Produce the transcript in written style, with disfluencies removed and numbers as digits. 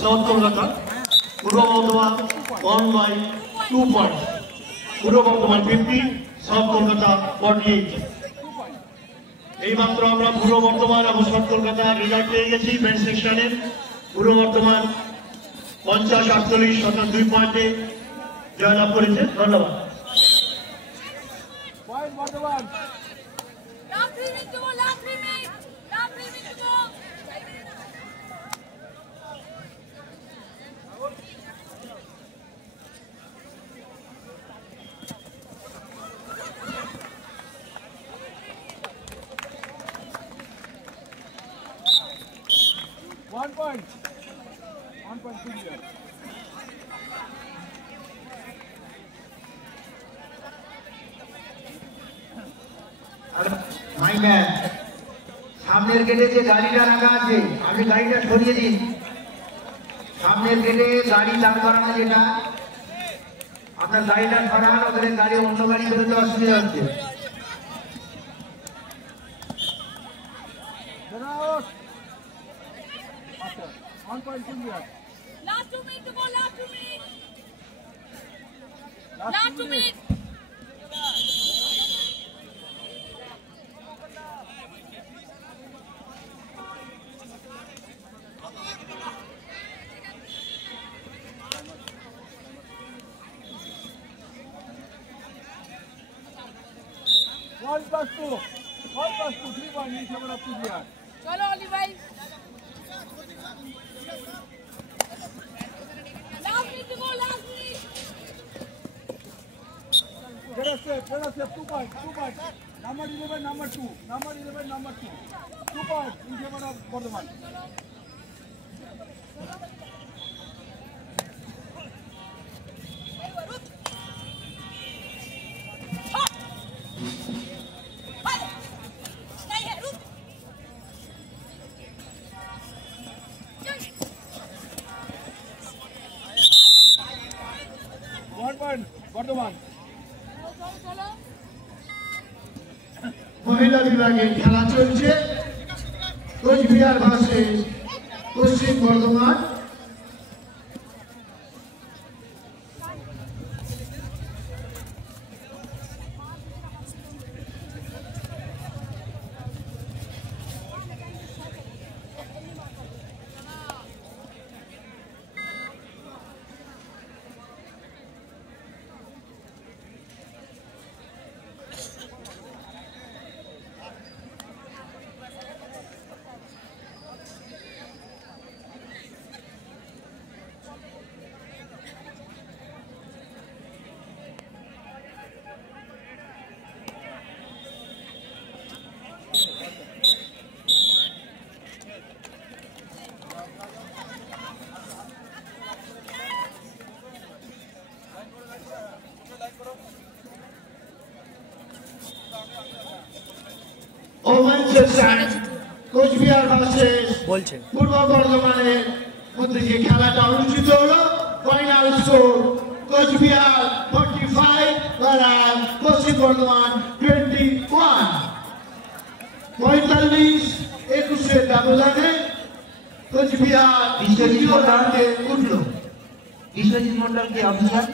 South Kolkata, Purba Bardhaman 1/2 points. Purba Bardhaman 50, South Kolkata 48. এই মাত্র আমরা পূর্ব বর্ধমান এবং সাউথ কলকাতা রেজাল্ট পেয়ে গেছি মেন্স সেকশনের। পূর্ব বর্ধমান 50-48 পয়েন্টে জয়লাভ করেছে। ধন্যবাদ। One point clear. মাইম্যান সামনের গেটে যে গাড়িটা রাখা আছে আপনি গাড়িটা সরিয়ে দিন। সামনের গেটে গাড়ি দাঁড় করানো যেটা আপনার গাড়িটা সরান, ওখানে গাড়ি অন্য গাড়ি বেরোতে অসুবিধা হচ্ছে। One point clear. Last 2 minutes to go. Last 2 minutes. Last 2 minutes. One plus two. 3 points. Each number up to clear. Chalo, Ali bhai. Last minute to go. Last minute. Get a step. 2 points. Number 11, number 2. 2 points in favor of Bardhaman. Bardhaman. মহিলা বিভাগে খেলা চলছে কোচবিহার ভার্সেস পশ্চিম বর্ধমান। কোচবিহার ভার্সেস পূর্ব বর্ধমানের মধ্যে যে খেলাটা অনুষ্ঠিত হলো, ফাইনাল স্কোর কোচবিহার 45 আর পশ্চিম বর্ধমান 21। 45-21 ব্যবধানে কোচবিহার বিশ্বজিৎ মন্ডলকে উঠল। বিশ্বজিৎ মন্ডলকে অভিযান